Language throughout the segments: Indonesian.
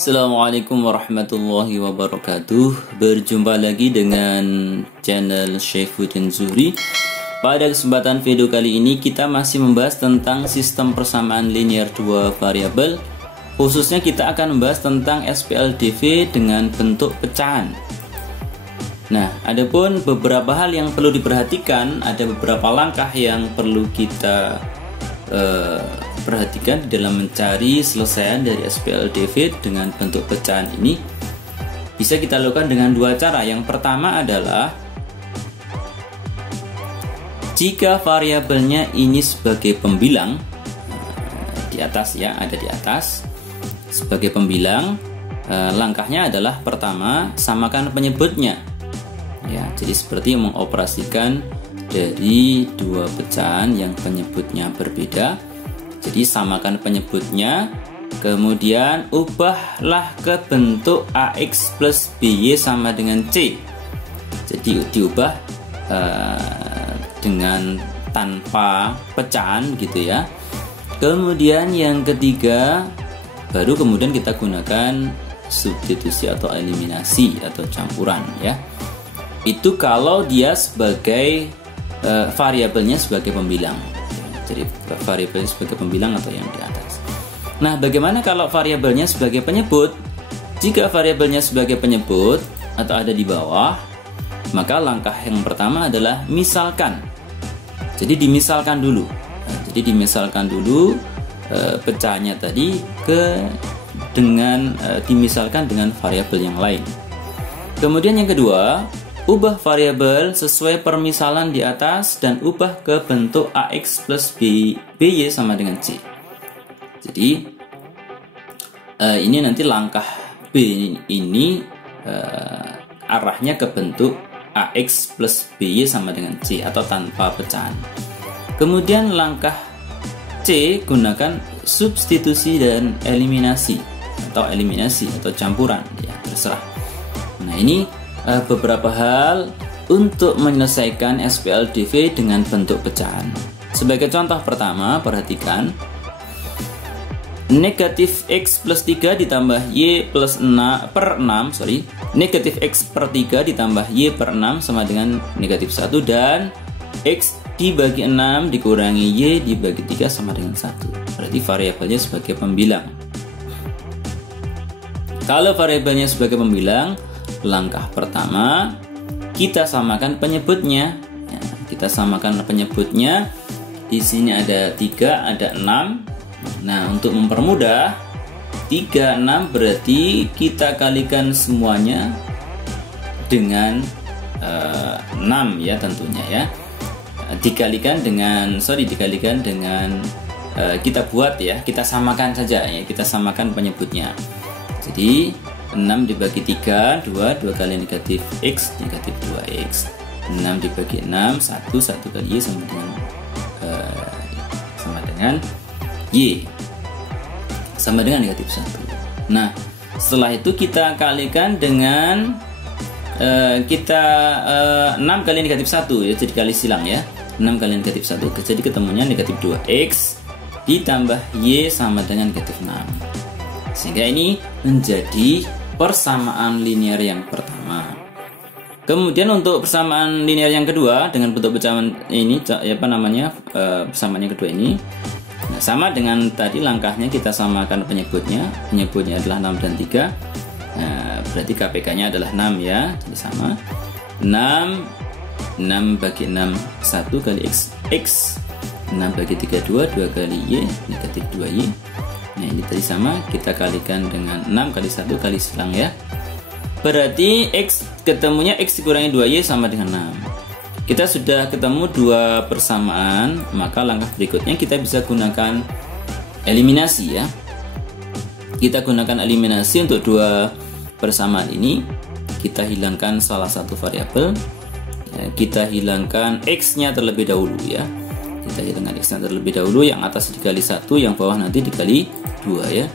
Assalamualaikum warahmatullahi wabarakatuh. Berjumpa lagi dengan channel Syaifuddin Zuhri. Pada kesempatan video kali ini kita masih membahas tentang sistem persamaan linear dua variabel. Khususnya kita akan membahas tentang SPLDV dengan bentuk pecahan. Nah, adapun beberapa hal yang perlu diperhatikan, ada beberapa langkah yang perlu kita perhatikan di dalam mencari selesaian dari SPLDV dengan bentuk pecahan ini. Bisa kita lakukan dengan dua cara. Yang pertama adalah jika variabelnya ini sebagai pembilang, di atas ya, ada di atas sebagai pembilang, langkahnya adalah pertama samakan penyebutnya ya. Jadi seperti mengoperasikan dari dua pecahan yang penyebutnya berbeda. Jadi samakan penyebutnya, kemudian ubahlah ke bentuk AX plus BY sama dengan C. Jadi diubah dengan tanpa pecahan gitu ya. Kemudian yang ketiga, baru kemudian kita gunakan substitusi atau eliminasi atau campuran ya. Itu kalau dia sebagai variabelnya sebagai pembilang. Jadi variabelnya sebagai pembilang atau yang di atas. Nah, bagaimana kalau variabelnya sebagai penyebut? Jika variabelnya sebagai penyebut atau ada di bawah, maka langkah yang pertama adalah misalkan. Jadi dimisalkan dulu. Jadi dimisalkan dulu pecahannya tadi dimisalkan dengan variabel yang lain. Kemudian yang kedua, ubah variabel sesuai permisalan di atas dan ubah ke bentuk AX plus BY sama dengan C. Jadi ini nanti langkah B ini arahnya ke bentuk AX plus BY sama dengan C atau tanpa pecahan. Kemudian langkah C, gunakan substitusi dan eliminasi atau campuran ya, terserah. Nah, ini beberapa hal untuk menyelesaikan SPLDV dengan bentuk pecahan. Sebagai contoh pertama, perhatikan negatif X plus 3 ditambah Y plus 6 per 6 negatif X per 3 ditambah Y per 6 sama dengan negatif 1, dan X dibagi 6 dikurangi Y dibagi 3 sama dengan 1. Berarti variabelnya sebagai pembilang. Kalau variabelnya sebagai pembilang, langkah pertama kita samakan penyebutnya ya, kita samakan penyebutnya. Di sini ada 3, ada 6. Nah, untuk mempermudah 3, 6 berarti kita kalikan semuanya dengan 6 ya tentunya ya. Dikalikan dengan kita buat ya, kita samakan saja ya, kita samakan penyebutnya. Jadi 6 dibagi 3, 2 kali negatif X, negatif 2X. 6 dibagi 6, 1 kali Y sama dengan Y sama dengan negatif 1. Nah, setelah itu kita kalikan dengan 6 kali negatif 1 ya, jadi kali silang ya. 6 kali negatif 1, jadi ketemunya negatif 2X ditambah Y sama dengan negatif 6. Sehingga ini menjadi persamaan linear yang pertama. Kemudian untuk persamaan linear yang kedua dengan bentuk pecahan ini persamaan yang kedua ini, nah, sama dengan tadi langkahnya, kita samakan penyebutnya adalah 6 dan 3. Nah, berarti KPK-nya adalah 6 ya, jadi sama 6 bagi 6 1 kali X 6 bagi 3 2 kali Y negatif 2Y. Nah, ini tadi sama, kita kalikan dengan 6 kali 1 kali silang ya. Berarti X ketemunya X dikurangi 2Y sama dengan 6. Kita sudah ketemu dua persamaan, maka langkah berikutnya kita bisa gunakan eliminasi ya. Kita gunakan eliminasi untuk dua persamaan ini. Kita hilangkan salah satu variabel. Kita hilangkan X-nya terlebih dahulu ya. Kita hilangkan X-nya terlebih dahulu, yang atas dikali 1, yang bawah nanti dikali 2 ya.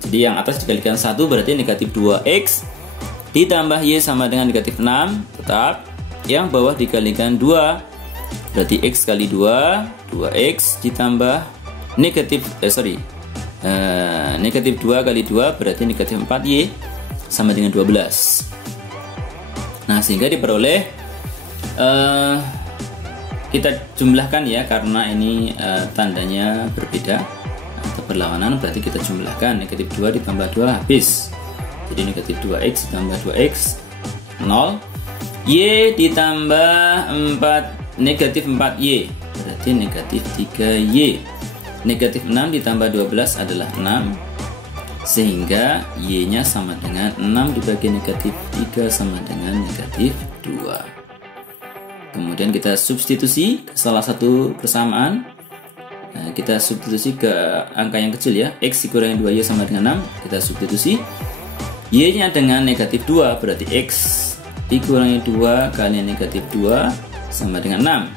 Jadi yang atas dikalikan 1 berarti negatif 2X ditambah Y sama dengan negatif 6 tetap. Yang bawah dikalikan 2 berarti X kali 2, 2X ditambah negatif Negatif 2 kali 2 berarti negatif 4Y sama dengan 12. Nah, sehingga diperoleh kita jumlahkan ya, karena ini tandanya berbeda atau berlawanan, berarti kita jumlahkan. Negatif 2 ditambah 2 habis. Jadi negatif 2X ditambah 2X 0. Y ditambah 4 negatif 4Y berarti negatif 3Y. Negatif 6 ditambah 12 adalah 6, sehingga Y nya sama dengan 6 dibagi negatif 3 sama dengan negatif 2. Kemudian kita substitusi ke salah satu persamaan. Nah, kita substitusi ke angka yang kecil ya, X dikurangi 2Y sama dengan 6. Kita substitusi Y nya dengan negatif 2, berarti X dikurangi 2 kali negatif 2 sama dengan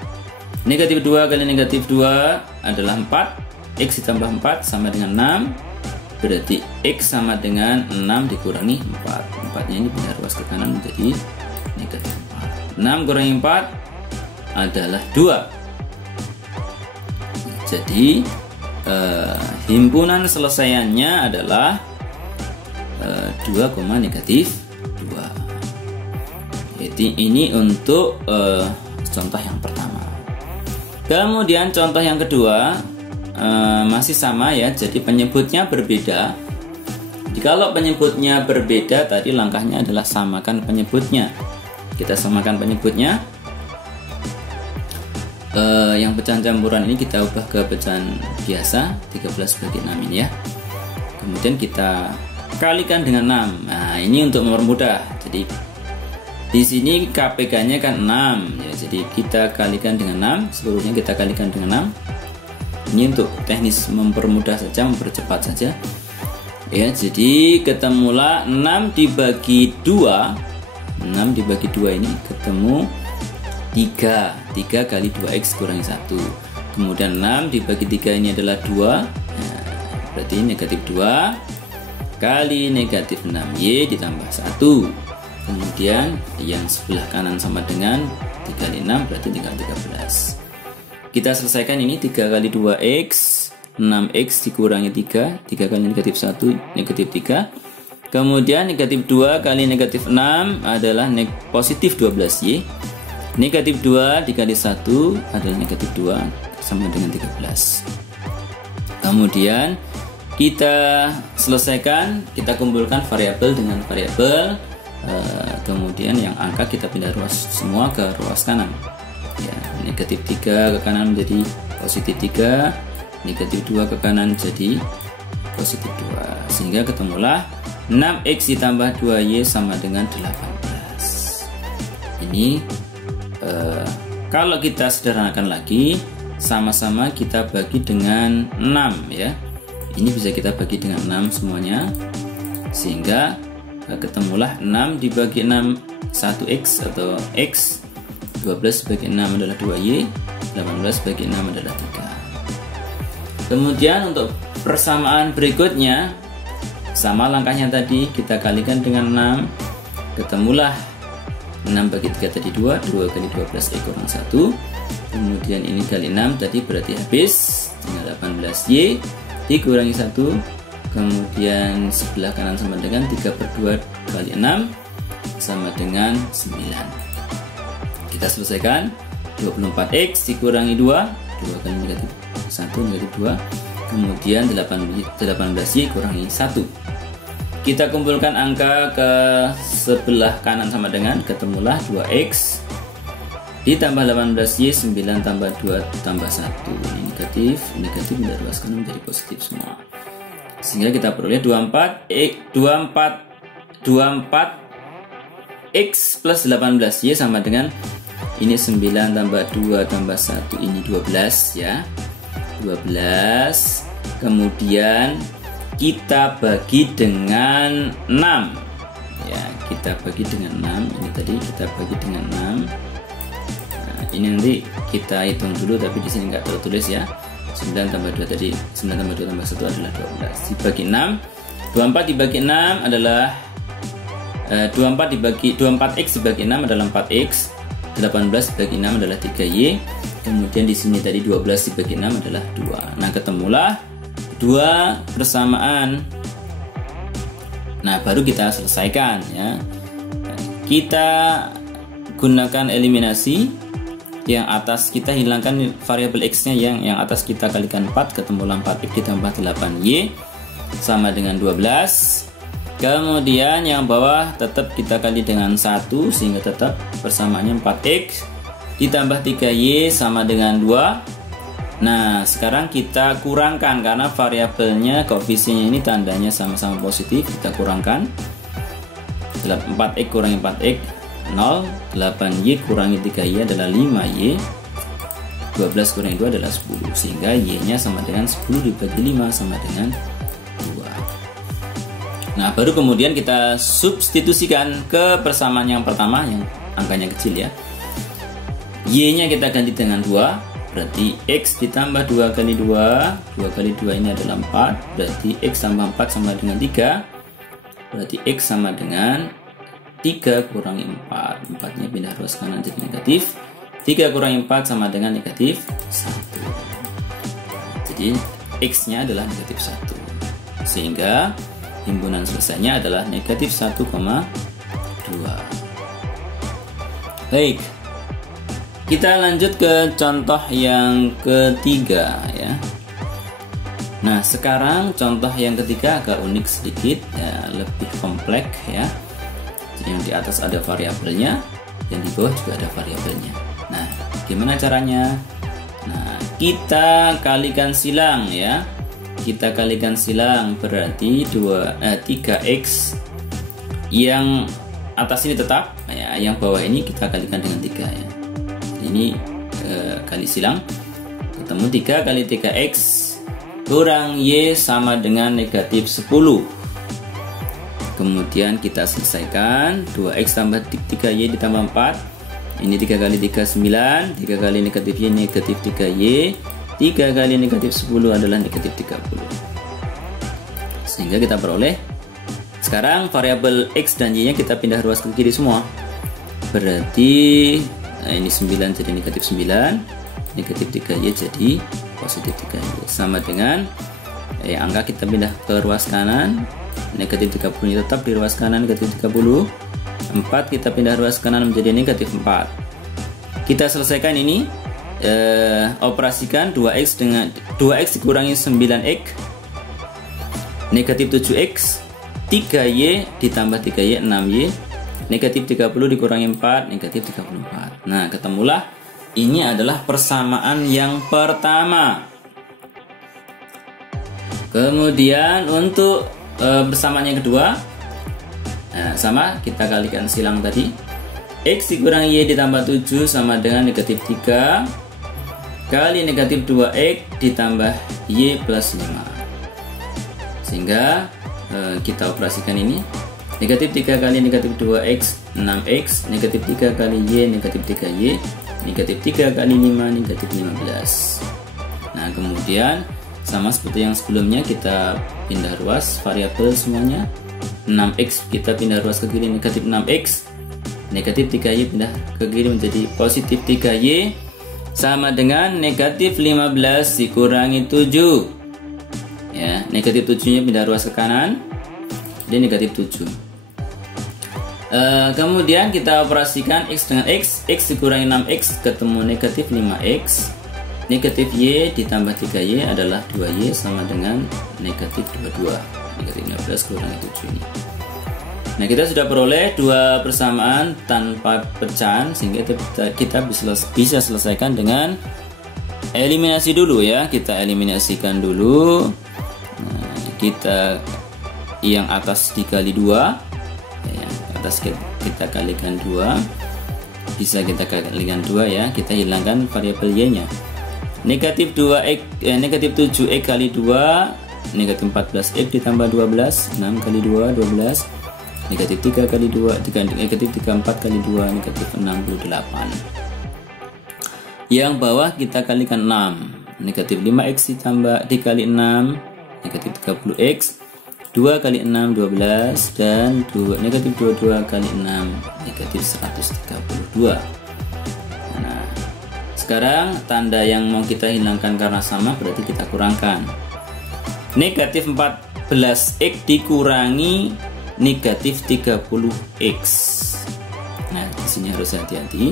6. Negatif 2 kali negatif 2 adalah 4. X ditambah 4 sama dengan 6, berarti X sama dengan 6 dikurangi 4. 4 nya ini pindah ruas ke kanan menjadi negatif 4. 6 kurangi 4 adalah 2. Jadi himpunan selesaiannya adalah 2, negatif 2. Jadi ini untuk contoh yang pertama. Kemudian contoh yang kedua masih sama ya, jadi penyebutnya berbeda. Jadi kalau penyebutnya berbeda, tadi langkahnya adalah samakan penyebutnya. Kita samakan penyebutnya. Yang pecahan campuran ini kita ubah ke pecahan biasa 13 bagi 6 ini ya. Kemudian kita kalikan dengan 6. Nah, ini untuk mempermudah. Jadi di sini KPK-nya kan 6 ya. Jadi kita kalikan dengan 6, seluruhnya kita kalikan dengan 6. Ini untuk teknis mempermudah saja, mempercepat saja. Ya, jadi ketemulah 6 dibagi 2. 6 dibagi 2 ini ketemu 3. 3 kali 2X kurangi 1. Kemudian 6 dibagi 3 ini adalah 2. Nah, berarti negatif 2 kali negatif 6Y ditambah 1. Kemudian yang sebelah kanan sama dengan 3 kali 6 berarti tinggal 13. Kita selesaikan ini 3 kali 2X 6X dikurangi 3. 3 kali negatif 1 negatif 3. Kemudian negatif 2 kali negatif 6 adalah positif 12Y. Negatif 2 dikali 1 adalah negatif 2 sama dengan 13. Kemudian kita selesaikan, kita kumpulkan variabel dengan variabel. Kemudian yang angka kita pindah ruas semua ke ruas kanan ya. Negatif 3 ke kanan menjadi positif 3, negatif 2 ke kanan jadi positif 2, sehingga ketemulah 6X ditambah 2Y sama dengan 18. Ini kalau kita sederhanakan lagi, sama-sama kita bagi dengan 6 ya. Ini bisa kita bagi dengan 6 semuanya, sehingga ketemulah 6 dibagi 6 1X atau X. 12 bagi 6 adalah 2Y. 18 bagi 6 adalah 3. Kemudian untuk persamaan berikutnya, sama langkahnya tadi, kita kalikan dengan 6. Ketemulah 6 bagi 3 tadi 2. 2 kali 12Y kurang 1. Kemudian ini kali 6 tadi berarti habis, tinggal 18Y dikurangi 1. Kemudian sebelah kanan sama dengan 3/2 kali 6 sama dengan 9. Kita selesaikan. 24X dikurangi 2. 2 kali negatif 1 negatif 2. Kemudian 18Y kurangi 1. Kita kumpulkan angka ke sebelah kanan sama dengan, ketemulah 2X ditambah 18Y. 9 tambah 2 tambah 1. Ini negatif, negatif tidak ruas kanan menjadi positif semua, sehingga kita peroleh 24X plus 18Y sama dengan ini 9 tambah 2 tambah 1, ini 12 ya. 12. Kemudian kita bagi dengan 6 ya, kita bagi dengan 6. Ini tadi kita bagi dengan 6. Nah, ini nanti kita hitung dulu, tapi di sini nggak tertulis ya. 9 tambah 2 tadi, 9 tambah 2 tambah 1 adalah 12 dibagi 6. 24 dibagi 6 adalah 24X dibagi 6 adalah 4X. 18 dibagi 6 adalah 3Y. Kemudian di sini tadi 12 dibagi 6 adalah 2. Nah, ketemulah dua persamaan. Nah, baru kita selesaikan ya. Kita gunakan eliminasi. Yang atas kita hilangkan variabel x-nya, yang atas kita kalikan 4, ketemulah 4x ditambah 8y sama dengan 12. Kemudian yang bawah tetap kita kali dengan 1 sehingga tetap persamaannya 4x ditambah 3y sama dengan 2. Nah, sekarang kita kurangkan karena variabelnya, koefisiennya ini tandanya sama-sama positif, kita kurangkan. 4x kurangi 4x 0, 8y kurangi 3y adalah 5y, 12 kurangi 2 adalah 10, sehingga y nya sama dengan 10 dibagi 5 sama dengan 2. Nah, baru kemudian kita substitusikan ke persamaan yang pertama yang angkanya kecil ya. Y nya kita ganti dengan 2, berarti x ditambah 2 kali 2, 2 kali 2 ini adalah 4, berarti x tambah 4 sama dengan 3, berarti x sama dengan 3 kurangi 4, 4 nya pindah ruas kanan jadi negatif, 3 kurangi 4 sama dengan negatif 1. Jadi x nya adalah negatif 1, sehingga himpunan selesainya adalah negatif 1,2. Baik, kita lanjut ke contoh yang ketiga ya. Nah, sekarang contoh yang ketiga agak unik sedikit ya, lebih kompleks ya. Yang di atas ada variabelnya, yang di bawah juga ada variabelnya. Nah, gimana caranya? Nah, kita kalikan silang ya. Kita kalikan silang berarti 3x yang atas ini tetap ya, yang bawah ini kita kalikan dengan 3 ya. Ini kali silang, ketemu 3 kali 3x kurang y sama dengan negatif 10. Kemudian kita selesaikan, 2x tambah 3y ditambah 4, ini 3 kali 3 9, 3 kali negatif y negatif 3y, 3 kali negatif 10 adalah negatif 30. Sehingga kita peroleh, sekarang variabel x dan y nya kita pindah ruas ke kiri semua. Berarti ini 9 jadi negatif 9, negatif 3y jadi positif 3y, sama dengan angka kita pindah ke ruas kanan. Negatif 30 ini tetap di ruas kanan negatif 30, 4 kita pindah ruas kanan menjadi negatif 4. Kita selesaikan ini, operasikan 2x dengan 2x dikurangi 9x negatif 7x, 3y ditambah 3y 6y, negatif 30 dikurangi 4 negatif 34. Nah, ketemulah ini adalah persamaan yang pertama. Kemudian untuk persamaan yang kedua, nah, sama kita kalikan silang tadi, x dikurangi y ditambah 7 sama dengan negatif 3 kali negatif 2x ditambah y plus 5. Sehingga kita operasikan ini, negatif 3 kali negatif 2x 6x, negatif 3 kali y negatif 3y, negatif 3 kali 5 negatif 15. Nah, kemudian sama seperti yang sebelumnya, kita pindah ruas variabel semuanya. 6x kita pindah ruas ke kiri negatif 6x, negatif 3y pindah ke kiri menjadi positif 3y sama dengan negatif 15 dikurangi 7 ya. Negatif 7 nya pindah ruas ke kanan jadi negatif 7. Kemudian kita operasikan x dengan x dikurangi 6x ketemu negatif 5x, negatif y ditambah 3y adalah 2y sama dengan negatif 22, negatif 15 kurangi 7 ini. Nah, kita sudah peroleh dua persamaan tanpa pecahan, sehingga kita bisa selesaikan dengan eliminasi dulu ya. Kita eliminasikan dulu. Nah, kita yang atas dikali 2 ya, atas kita kalikan 2, bisa kita kalikan 2 ya. Kita hilangkan variabel y nya. Negatif 2x negatif 7x kali 2 negatif 14x ditambah 12, 6 kali 2 12, negatif 3 kali 2 negatif 34 kali 2 negatif 68. Yang bawah kita kalikan 6, negatif 5x ditambah dikali 6 negatif 30x, 2 kali 6 12, dan negatif 22 kali 6 negatif 132. Sekarang tanda yang mau kita hilangkan karena sama berarti kita kurangkan. negatif 14x dikurangi negatif 30x. Nah, di sini harus hati-hati.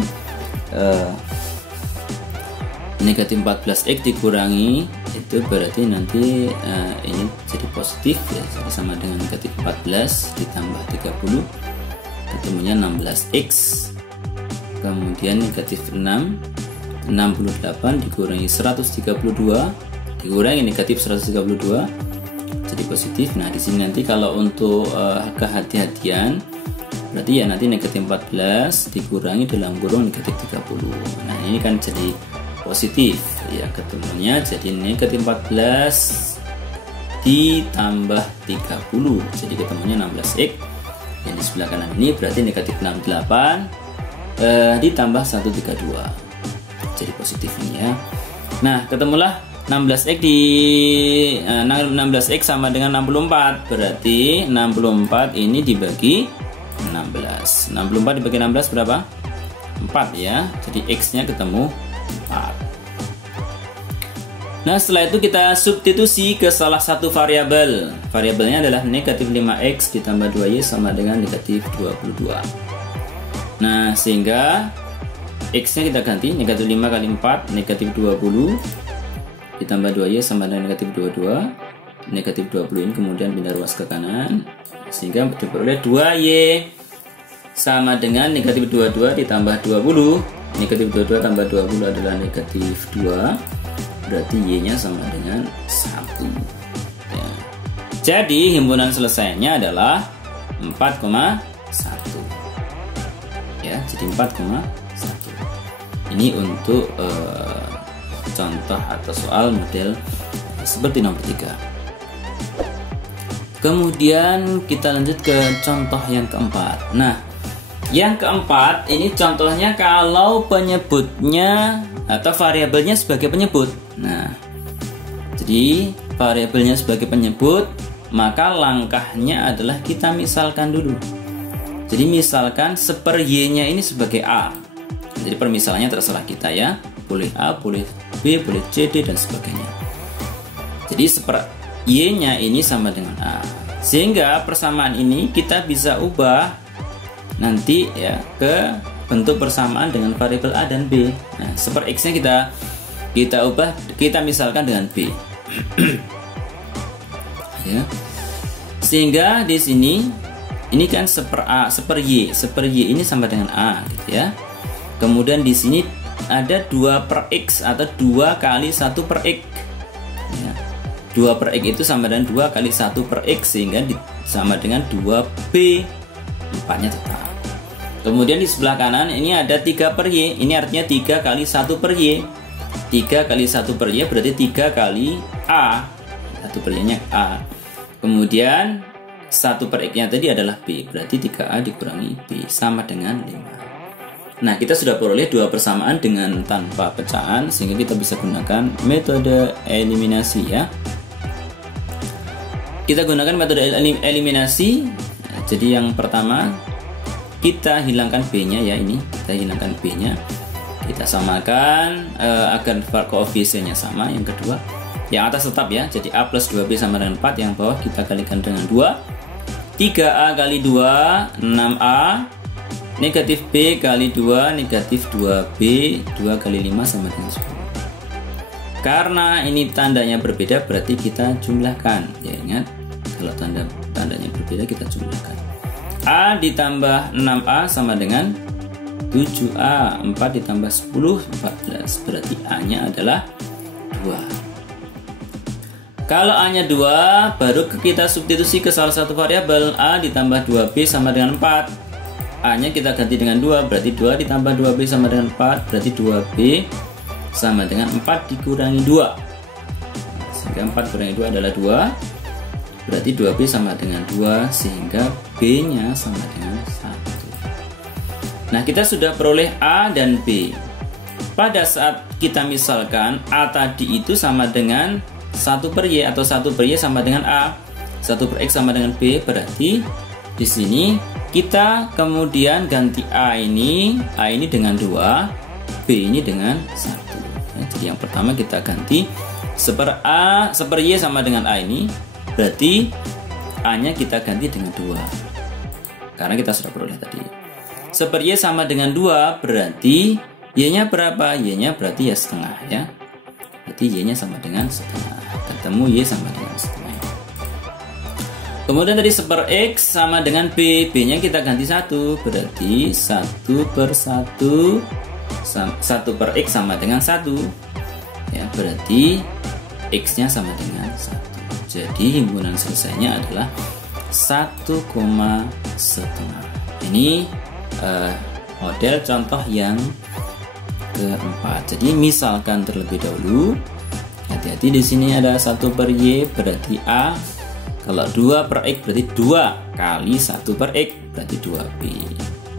Negatif 14x dikurangi itu berarti nanti ini jadi positif ya, jadi sama dengan negatif 14 ditambah 30 ketemunya 16x. Kemudian negatif 68 dikurangi 132 dikurangi negatif 132 jadi positif. Nah, di sini nanti kalau untuk kehati-hatian berarti ya nanti negatif 14 dikurangi dalam kurung negatif 30. Nah, ini kan jadi positif ya, ketemunya jadi negatif 14 ditambah 30 jadi ketemunya 16x. Yang di sebelah kanan ini berarti negatif 68 ditambah 132 jadi positif ini ya. Nah, ketemulah 16x 16x sama dengan 64, berarti 64 ini dibagi 16. 64 dibagi 16 berapa? 4 ya. Jadi x nya ketemu 4. Nah, setelah itu kita substitusi ke salah satu variabel. Variabelnya adalah negatif 5x ditambah 2y sama dengan negatif 22. Nah, sehingga x nya kita ganti negatif 5 kali 4 negatif 20 ditambah 2y sama dengan negatif 22. Negatif 20 ini kemudian pindah ruas ke kanan sehingga diperoleh 2y sama dengan negatif 22 ditambah 20. Negatif 22 tambah 20 adalah negatif 2, berarti y nya sama dengan 1 ya. Jadi himpunan selesainya adalah 4,1 ya, jadi 4,1. Ini untuk contoh atau soal model seperti nomor 3. Kemudian kita lanjut ke contoh yang keempat. Nah, yang keempat ini contohnya kalau penyebutnya atau variabelnya sebagai penyebut. Nah, jadi variabelnya sebagai penyebut, maka langkahnya adalah kita misalkan dulu. Jadi misalkan seper y-nya ini sebagai a. Jadi permisalannya terserah kita ya. Boleh a, boleh b, boleh c, d dan sebagainya. Jadi seper y-nya ini sama dengan a. Sehingga persamaan ini kita bisa ubah nanti ya ke bentuk persamaan dengan variabel a dan b. Nah, seper x-nya kita ubah, kita misalkan dengan b. Ya. Sehingga di sini ini kan seper a, seper y ini sama dengan a gitu ya. Kemudian di sini ada 2 per x atau 2 kali 1 per x ya. 2 per x itu sama dengan 2 kali 1 per x sehingga sama dengan 2b, 4 nya tetap. Kemudian di sebelah kanan ini ada 3 per y, ini artinya 3 kali 1 per y. 3 kali 1 per y berarti 3 kali a, 1 per y nya a. Kemudian 1 per x nya tadi adalah b, berarti 3a dikurangi b sama dengan 5. Nah, kita sudah peroleh 2 persamaan dengan tanpa pecahan sehingga kita bisa gunakan metode eliminasi ya. Kita gunakan metode eliminasi. Jadi yang pertama kita hilangkan b-nya ya, ini kita hilangkan b-nya. Kita samakan agar koefisiennya sama. Yang kedua, yang atas tetap ya. Jadi a plus 2b sama dengan 4, yang bawah kita kalikan dengan 2. 3a kali 2 6a, negatif b kali 2 negatif 2b, 2 kali 5 sama dengan 10. Karena ini tandanya berbeda berarti kita jumlahkan. Ya, ingat kalau tandanya berbeda kita jumlahkan. A ditambah 6a sama dengan 7a, 4 ditambah 10 14, berarti a nya adalah 2. Kalau a nya 2 baru kita substitusi ke salah satu variabel. A ditambah 2b sama dengan 4. A nya kita ganti dengan 2, berarti 2 ditambah 2b sama dengan 4, berarti 2b sama dengan 4 dikurangi 2. Sehingga 4 kurangi 2 adalah 2. Berarti 2b sama dengan 2, sehingga b nya sama dengan 1. Nah, kita sudah peroleh a dan b. Pada saat kita misalkan a tadi itu sama dengan 1 per y atau 1 per y sama dengan a, 1 per x sama dengan b, berarti di sini kita kemudian ganti a ini dengan 2, b ini dengan 1. Jadi yang pertama kita ganti Seper Y sama dengan A ini, berarti A nya kita ganti dengan 2, karena kita sudah peroleh tadi. Seper Y sama dengan 2, berarti Y nya berapa? Y nya berarti ya setengah ya. Berarti Y nya sama dengan setengah. Ketemu Y sama dengan setengah. Kemudian tadi seper X sama dengan B, B nya kita ganti 1, berarti 1 per 1 per X sama dengan 1 ya, berarti X nya sama dengan 1. Jadi himpunan selesainya adalah 1,5. Ini model contoh yang keempat. Jadi misalkan terlebih dahulu, hati-hati di sini ada 1 per Y berarti A. Kalau 2 per X berarti 2 kali 1 per X berarti 2B.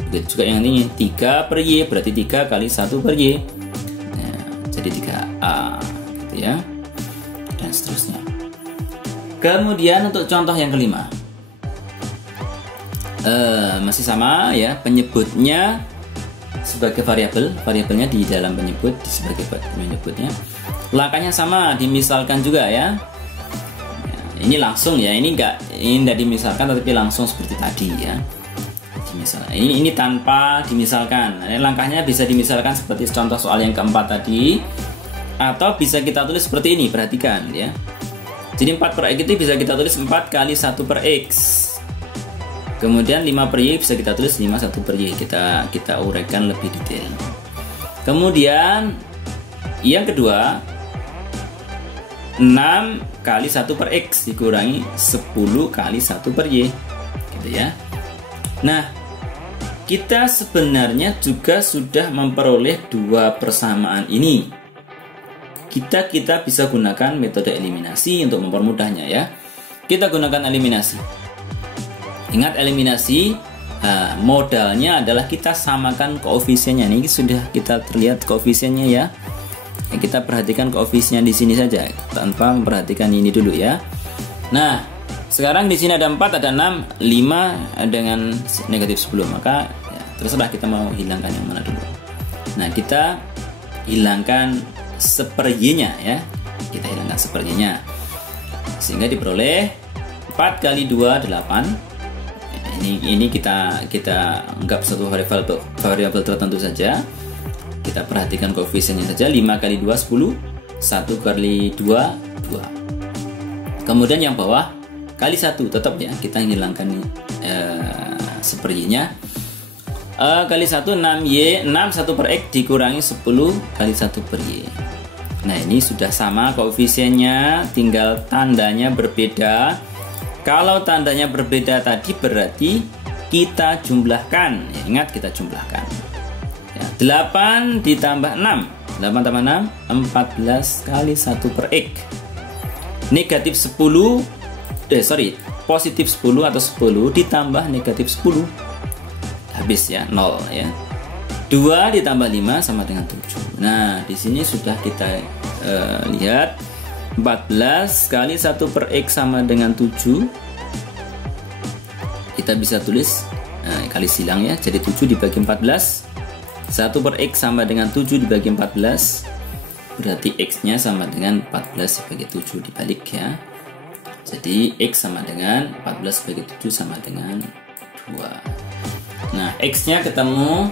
Begitu juga yang ini 3 per Y berarti 3 kali 1 per Y. Nah, jadi 3A gitu ya. Dan seterusnya. Kemudian untuk contoh yang kelima, masih sama ya, penyebutnya sebagai variabelnya di dalam penyebut sebagai penyebutnya. Langkahnya sama, dimisalkan juga ya. Ini langsung ya, ini tidak dimisalkan tapi langsung seperti tadi ya. Ini tanpa dimisalkan. Langkahnya bisa dimisalkan seperti contoh soal yang keempat tadi, atau bisa kita tulis seperti ini, perhatikan ya. Jadi 4 per X itu bisa kita tulis 4 kali 1 per X. Kemudian 5 per Y bisa kita tulis 5 1 per Y. Kita uraikan lebih detail. Kemudian yang kedua, 6 kali 1 per X dikurangi 10 kali 1 per Y gitu ya. Nah, kita sebenarnya juga sudah memperoleh 2 persamaan ini. Kita bisa gunakan metode eliminasi untuk mempermudahnya ya. Kita gunakan eliminasi. Ingat eliminasi, modalnya adalah kita samakan koefisiennya. Ini sudah kita terlihat koefisiennya ya. Kita perhatikan koefisiennya di sini saja tanpa memperhatikan ini dulu ya. Nah, sekarang di sini ada 4, ada 6, 5 dengan negatif 10. Maka ya, terserah kita mau hilangkan yang mana dulu. Nah, kita hilangkan seper Y-nya ya. Kita hilangkan seper Y-nya. Sehingga diperoleh 4 kali 2 8. Ini kita anggap satu variabel tertentu saja. Kita perhatikan koefisiennya saja. 5 kali 2 10, 1 kali 2 2. Kemudian yang bawah kali 1 tetap ya, kita hilangkan seper Y-nya. Kali 1 6Y, 6 1 per X dikurangi 10 kali 1 per Y. Nah, ini sudah sama koefisiennya, tinggal tandanya berbeda. Kalau tandanya berbeda tadi berarti kita jumlahkan ya, ingat kita jumlahkan ya, 8 ditambah 6, 8 tambah 6 14 kali 1 per X. Negatif 10 positif 10 atau 10 ditambah negatif 10, habis ya 0 ya. 2 ditambah 5 sama dengan 7. Nah, di sini sudah kita lihat 14 kali 1 per X sama dengan 7. Kita bisa tulis kali silang ya. Jadi 7 dibagi 14, 1 per X sama dengan 7 dibagi 14. Berarti X nya sama dengan 14 dibagi 7 dibalik ya. Jadi X sama dengan 14 dibagi 7 sama dengan 2. Nah, X nya ketemu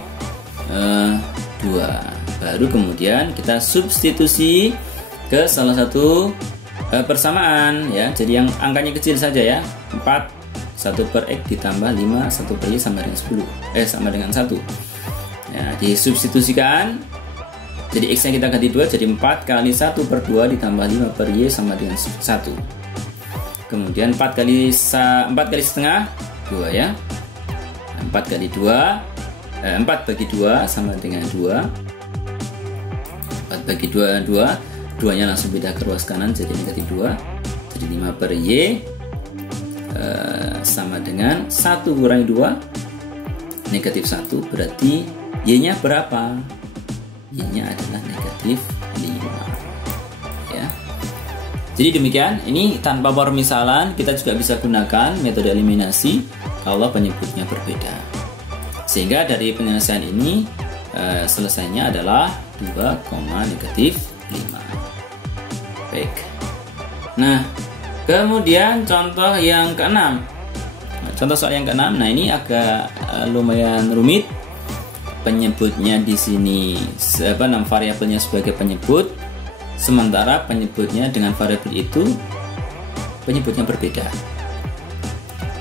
2. Baru kemudian kita substitusi ke salah satu persamaan ya. Jadi yang angkanya kecil saja ya. 4 1 per X ditambah 5 1 per Y sama dengan 10 sama dengan 1 ya, disubstitusikan. Jadi X nya kita ganti 2, jadi 4 kali 1 per 2 ditambah 5 per Y sama dengan 1. Kemudian 4 kali setengah 2 ya. 4 kali 2 4 bagi 2 sama dengan 2. 4 bagi 2 2 nya langsung pindah ke ruas kanan jadi negatif 2. Jadi 5 per Y sama dengan 1 kurangi 2 negatif 1, berarti Y nya berapa? Y nya adalah negatif 5 ya. Jadi demikian, ini tanpa permisalan kita juga bisa gunakan metode eliminasi kalau penyebutnya berbeda. Sehingga dari penyelesaian ini selesainya adalah 2, negatif 5. Baik. Nah, kemudian contoh yang keenam. Contoh soal yang keenam. Nah, ini agak lumayan rumit. Penyebutnya di sini variabelnya sebagai penyebut, sementara penyebutnya dengan variabel itu penyebutnya berbeda.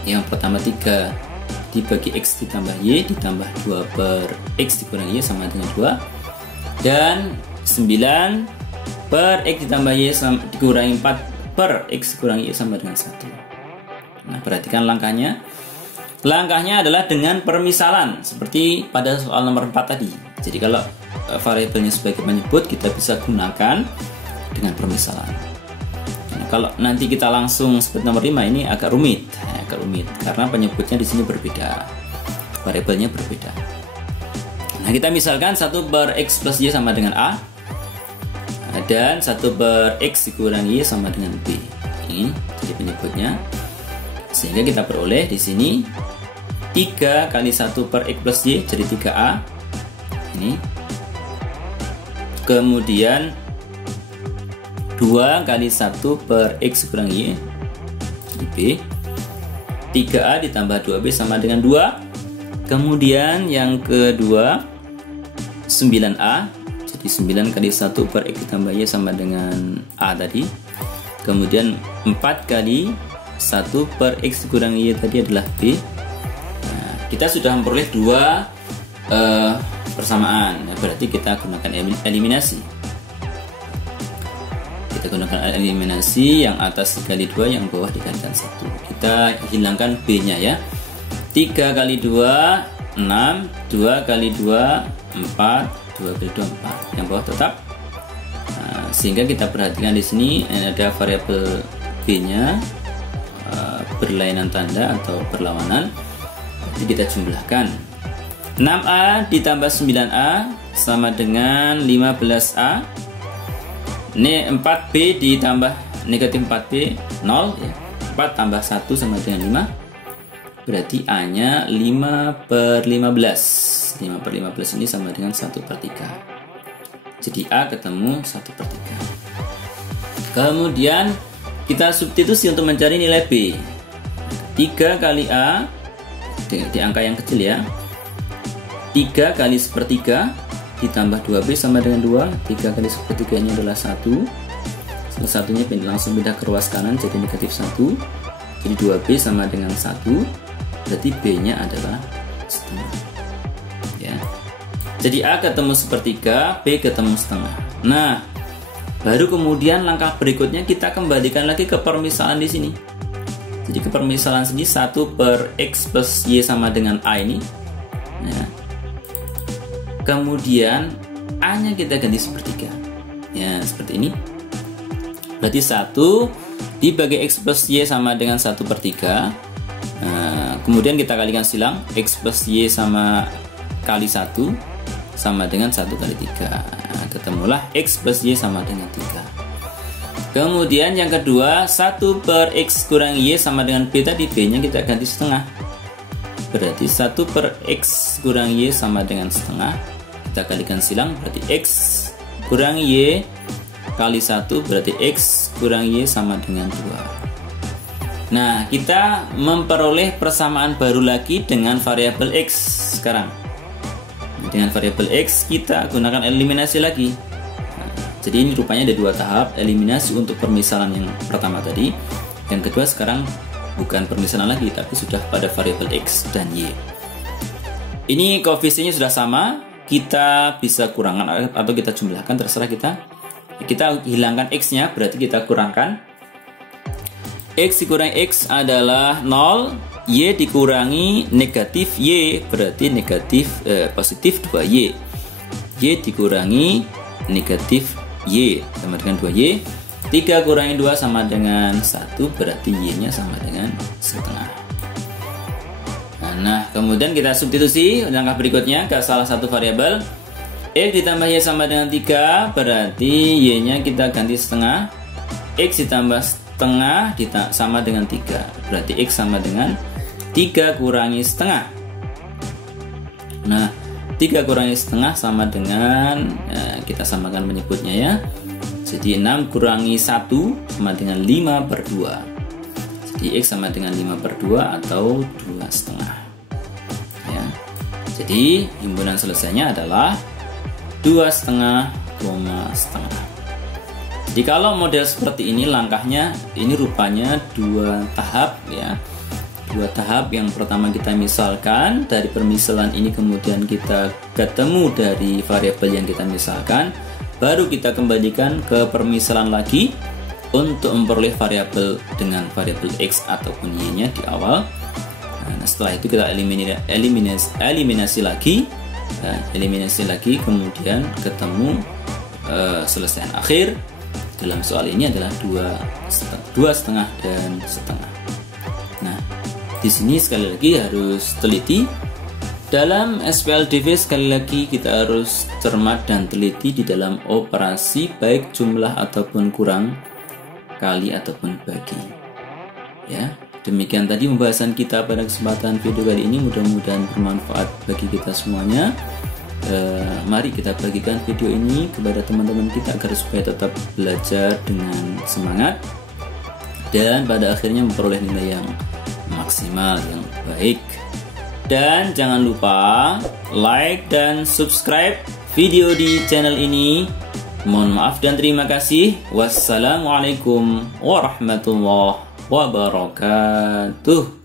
Yang pertama 3 dibagi X ditambah Y ditambah 2 per X dikurangi Y sama dengan 2, dan 9 per X ditambah Y dikurangi 4 per X dikurangi Y sama dengan 1. Nah, perhatikan langkahnya. Langkahnya adalah dengan permisalan seperti pada soal nomor 4 tadi. Jadi kalau variabelnya sebagai penyebut, kita bisa gunakan dengan permisalan. Nah, kalau nanti kita langsung seperti nomor 5, ini agak rumit karena penyebutnya di sini berbeda, variabelnya berbeda. Nah, kita misalkan 1 per X plus Y sama dengan A, dan 1 per X dikurangi Y sama dengan B. Ini jadi penyebutnya. Sehingga kita peroleh di sini 3 kali 1 per X plus Y jadi 3A. Ini. Kemudian 2 kali 1 per X kurang Y jadi B. 3A ditambah 2B sama dengan 2. Kemudian yang kedua 9A. Jadi 9 kali 1 per X ditambah Y sama dengan A tadi. Kemudian 4 kali 1 per X dikurangi Y tadi adalah B. Nah, kita sudah memperoleh 2 persamaan. Nah, berarti kita gunakan eliminasi. Kita gunakan eliminasi, yang atas dikali 2, yang bawah dikalikan 1. Kita hilangkan B nya ya. 3 kali 2 6, 2 kali 2 4, 2 kali 2 4. Yang bawah tetap. Nah, sehingga kita perhatikan di sini ada variabel B nya berlainan tanda atau berlawanan. Jadi kita jumlahkan 6A ditambah 9A sama dengan 15A. Ini 4B ditambah negatif 4B 0 ya. 4 tambah 1 sama dengan 5. Berarti A nya 5 per 15. 5 per 15 ini sama dengan 1 per 3. Jadi A ketemu 1 per 3. Kemudian kita substitusi untuk mencari nilai B. 3 kali A di angka yang kecil ya. 3 kali sepertiga ditambah 2B sama dengan 2. 3 kali sepertiga ini adalah 1. Salah satunya langsung pindah ke ruas kanan jadi negatif 1. Jadi 2B sama dengan 1. Berarti B nya adalah setengah ya. Jadi A ketemu sepertiga, B ketemu setengah. Nah, baru kemudian langkah berikutnya kita kembalikan lagi ke permisalan di sini. Jadi ke permisalan sini 1 per X plus Y sama dengan A ini. Nah, kemudian A nya kita ganti sepertiga. Ya, seperti ini. Berarti 1 dibagi X plus Y sama dengan 1 per 3. Nah, kemudian kita kalikan silang. X plus Y sama kali 1 sama dengan 1 kali 3. Nah, ketemulah X plus Y sama dengan 3. Kemudian yang kedua 1 per X kurang Y sama dengan B tadi, B nya kita ganti setengah. Berarti 1 per X kurang Y sama dengan setengah. Kita kalikan silang, berarti X kurang Y kali 1 berarti X kurang Y sama dengan 2. Nah, kita memperoleh persamaan baru lagi dengan variabel X sekarang. Dengan variabel X kita gunakan eliminasi lagi. Jadi ini rupanya ada 2 tahap eliminasi untuk permisalan yang pertama tadi. Yang kedua sekarang bukan permisalan lagi, tapi sudah pada variabel X dan Y. Ini koefisiennya sudah sama, kita bisa kurangkan atau kita jumlahkan, terserah kita. Kita hilangkan X nya, berarti kita kurangkan. X dikurangi X adalah 0, Y dikurangi negatif Y, berarti positif 2Y. Y dikurangi negatif Y sama dengan 2Y. 3 kurangi 2 sama dengan 1, berarti Y nya sama dengan setengah. Nah, kemudian kita substitusi langkah berikutnya ke salah satu variabel. X ditambah Y sama dengan 3, berarti Y nya kita ganti setengah. X ditambah setengah sama dengan 3, berarti X sama dengan 3 kurangi setengah. Nah, 3 kurangi setengah sama dengan kita samakan penyebutnya ya. Jadi 6 kurangi 1 sama dengan 5/2. Jadi X sama dengan 5/2 atau 2,5 ya. Jadi himpunan selesainya adalah 2,5, setengah. Jadi kalau model seperti ini langkahnya ini rupanya 2 tahap ya. 2 tahap. Yang pertama kita misalkan dari permisalan ini, kemudian kita ketemu dari variabel yang kita misalkan, baru kita kembalikan ke permisalan lagi untuk memperoleh variabel dengan variabel X ataupun Y-nya di awal. Nah, setelah itu kita eliminasi lagi, kemudian ketemu selesaian akhir dalam soal ini adalah 2,5 dan setengah. Nah, di sini sekali lagi harus teliti. Dalam SPLDV sekali lagi kita harus cermat dan teliti di dalam operasi baik jumlah ataupun kurang, kali ataupun bagi ya. Demikian tadi pembahasan kita pada kesempatan video kali ini, mudah-mudahan bermanfaat bagi kita semuanya. Mari kita bagikan video ini kepada teman-teman kita agar supaya tetap belajar dengan semangat dan pada akhirnya memperoleh nilai yang maksimal, yang baik. Dan jangan lupa like dan subscribe video di channel ini. Mohon maaf dan terima kasih. Wassalamualaikum warahmatullahi wabarakatuh.